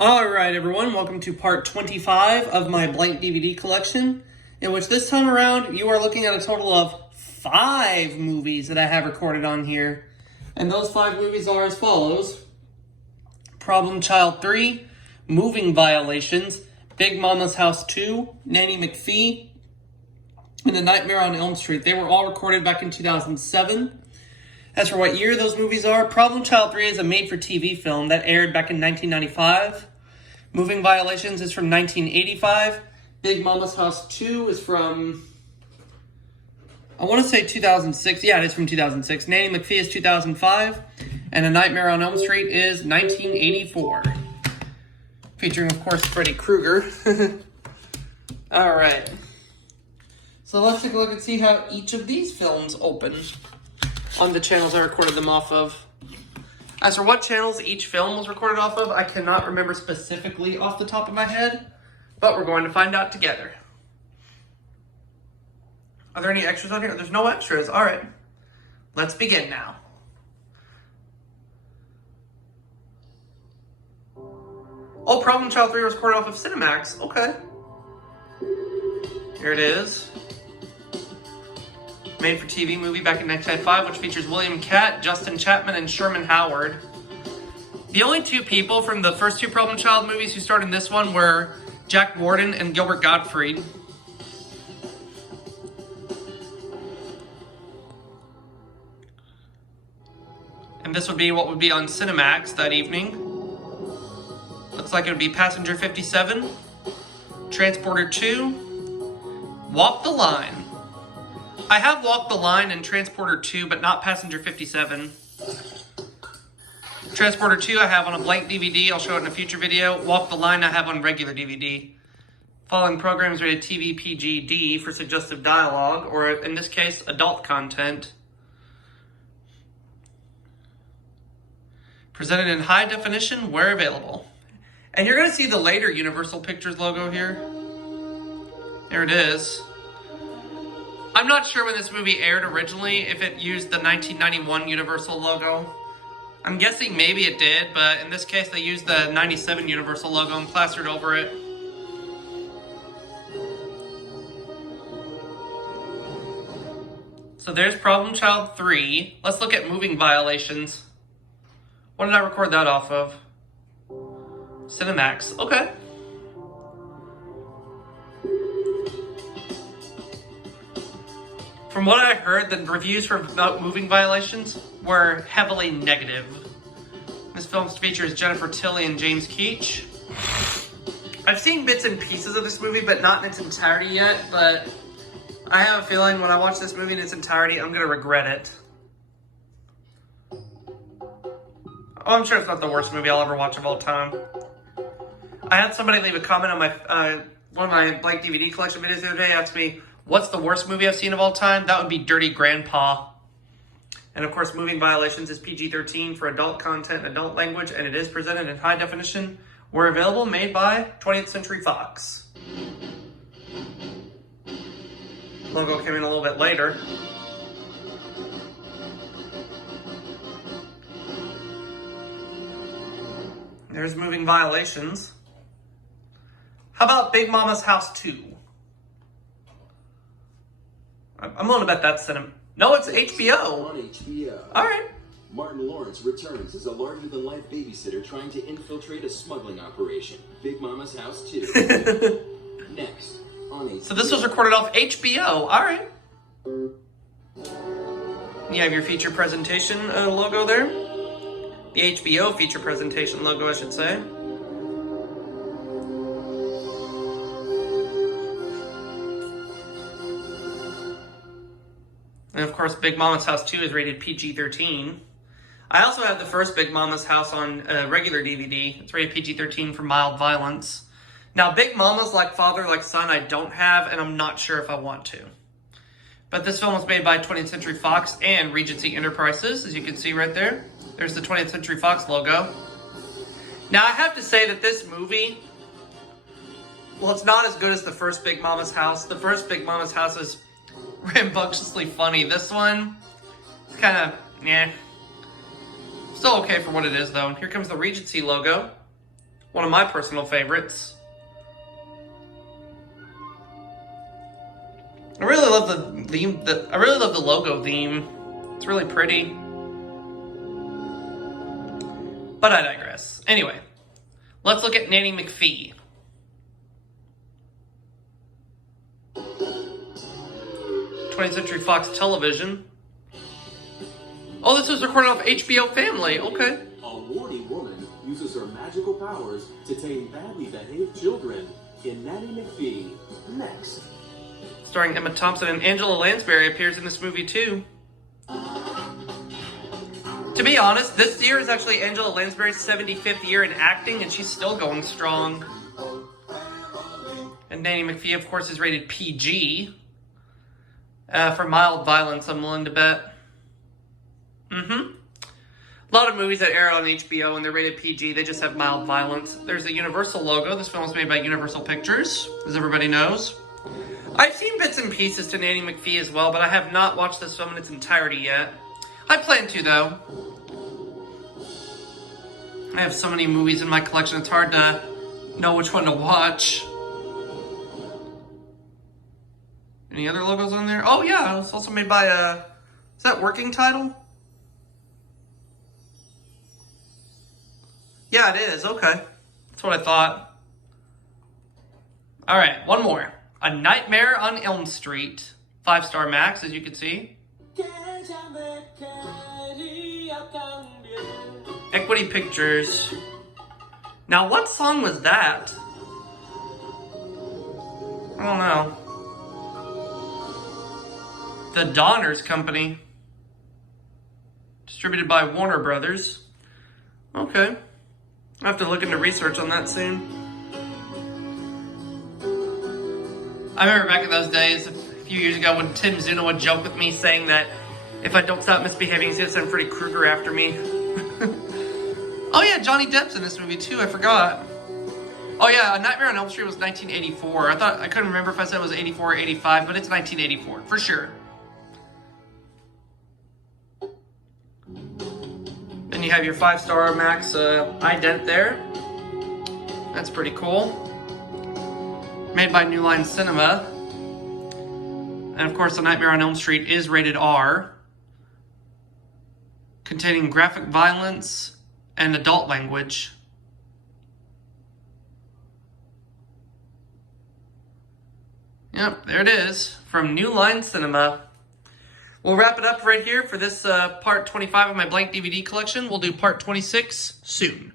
Alright everyone, welcome to part 25 of my blank DVD collection, in which this time around you are looking at a total of 5 movies that I have recorded on here. And those 5 movies are as follows: Problem Child 3, Moving Violations, Big Mama's House 2, Nanny McPhee, and The Nightmare on Elm Street. They were all recorded back in 2007. As for what year those movies are, Problem Child 3 is a made-for-TV film that aired back in 1995. Moving Violations is from 1985. Big Mama's House 2 is from, I want to say 2006. Yeah, it is from 2006. Nanny McPhee is 2005. And A Nightmare on Elm Street is 1984. Featuring, of course, Freddy Krueger. Alright. So let's take a look and see how each of these films open on the channels I recorded them off of. As for what channels each film was recorded off of, I cannot remember specifically off the top of my head, but we're going to find out together. Are there any extras on here? There's no extras. All right. Let's begin now. Oh, Problem Child 3 was recorded off of Cinemax. Okay. Here it is. Made-for-TV movie back in 1995, which features William Catt, Justin Chapman, and Sherman Howard. The only 2 people from the first 2 Problem Child movies who starred in this one were Jack Warden and Gilbert Gottfried. And this would be what would be on Cinemax that evening. Looks like it would be Passenger 57, Transporter 2, Walk the Line. I have Walk the Line and Transporter 2, but not Passenger 57. Transporter 2 I have on a blank DVD. I'll show it in a future video. Walk the Line I have on regular DVD. Following program is rated TV PG-D for suggestive dialogue, or in this case, adult content. Presented in high definition where available. And you're going to see the later Universal Pictures logo here. There it is. I'm not sure when this movie aired originally, if it used the 1991 Universal logo. I'm guessing maybe it did, but in this case they used the 97 Universal logo and plastered over it. So there's Problem Child 3. Let's look at Moving Violations. What did I record that off of? Cinemax. Okay. From what I heard, the reviews for Moving Violations were heavily negative. This film features Jennifer Tilly and James Keach. I've seen bits and pieces of this movie, but not in its entirety yet, but I have a feeling when I watch this movie in its entirety, I'm going to regret it. Oh, I'm sure it's not the worst movie I'll ever watch of all time. I had somebody leave a comment on my one of my blank DVD collection videos the other day, asked me, what's the worst movie I've seen of all time? That would be Dirty Grandpa. And of course, Moving Violations is PG-13 for adult content and adult language, and it is presented in high definition. Were available, made by 20th Century Fox. Logo came in a little bit later. There's Moving Violations. How about Big Mama's House 2? I'm willing to bet that's cinema. No, it's HBO. On HBO. All right. Martin Lawrence returns as a larger-than-life babysitter trying to infiltrate a smuggling operation. Big Mama's House 2. Next, on HBO. So this was recorded off HBO. All right. You have your feature presentation logo there. The HBO feature presentation logo, I should say. And of course, Big Mama's House 2 is rated PG-13. I also have the first Big Mama's House on regular DVD. It's rated PG-13 for mild violence. Now, Big Mama's Like Father, Like Son, I don't have, and I'm not sure if I want to. But this film was made by 20th Century Fox and Regency Enterprises, as you can see right there. There's the 20th Century Fox logo. Now, I have to say that this movie, well, it's not as good as the first Big Mama's House. The first Big Mama's House is rambunctiously funny. This one, it's kind of, Still okay for what it is, though. Here comes the Regency logo. One of my personal favorites. I really love the theme. I really love the logo theme. It's really pretty. But I digress. Anyway, let's look at Nanny McPhee. 20th Century Fox Television. Oh, this was recorded off HBO Family. Okay. A warty woman uses her magical powers to tame badly behaved children in Nanny McPhee. Next. Starring Emma Thompson, and Angela Lansbury appears in this movie too. To be honest, this year is actually Angela Lansbury's 75th year in acting, and she's still going strong. And Nanny McPhee, of course, is rated PG. For mild violence, I'm willing to bet. A lot of movies that air on HBO and they're rated PG, they just have mild violence. There's a Universal logo. This film was made by Universal Pictures, as everybody knows. I've seen bits and pieces to Nanny McPhee as well, but I have not watched this film in its entirety yet. I plan to, though. I have so many movies in my collection, it's hard to know which one to watch. Any other logos on there? Oh, yeah, it's also made by, is that Working Title? Yeah, it is. Okay. That's what I thought. All right, one more. A Nightmare on Elm Street. 5-star max, as you can see. Equity Pictures. Now, what song was that? I don't know. The Donners Company. Distributed by Warner Brothers. Okay. I'll have to look into research on that soon. I remember back in those days, a few years ago, when Tim Zuna would joke with me saying that if I don't stop misbehaving, he's going to send Freddy Krueger after me. Oh yeah, Johnny Depp's in this movie too, I forgot. Oh yeah, A Nightmare on Elm Street was 1984. I couldn't remember if I said it was 84 or 85, but it's 1984, for sure. Then you have your 5-star max ident there. That's pretty cool. Made by New Line Cinema. And of course, A Nightmare on Elm Street is rated R. Containing graphic violence and adult language. Yep, there it is. From New Line Cinema. We'll wrap it up right here for this part 25 of my blank DVD collection. We'll do part 26 soon.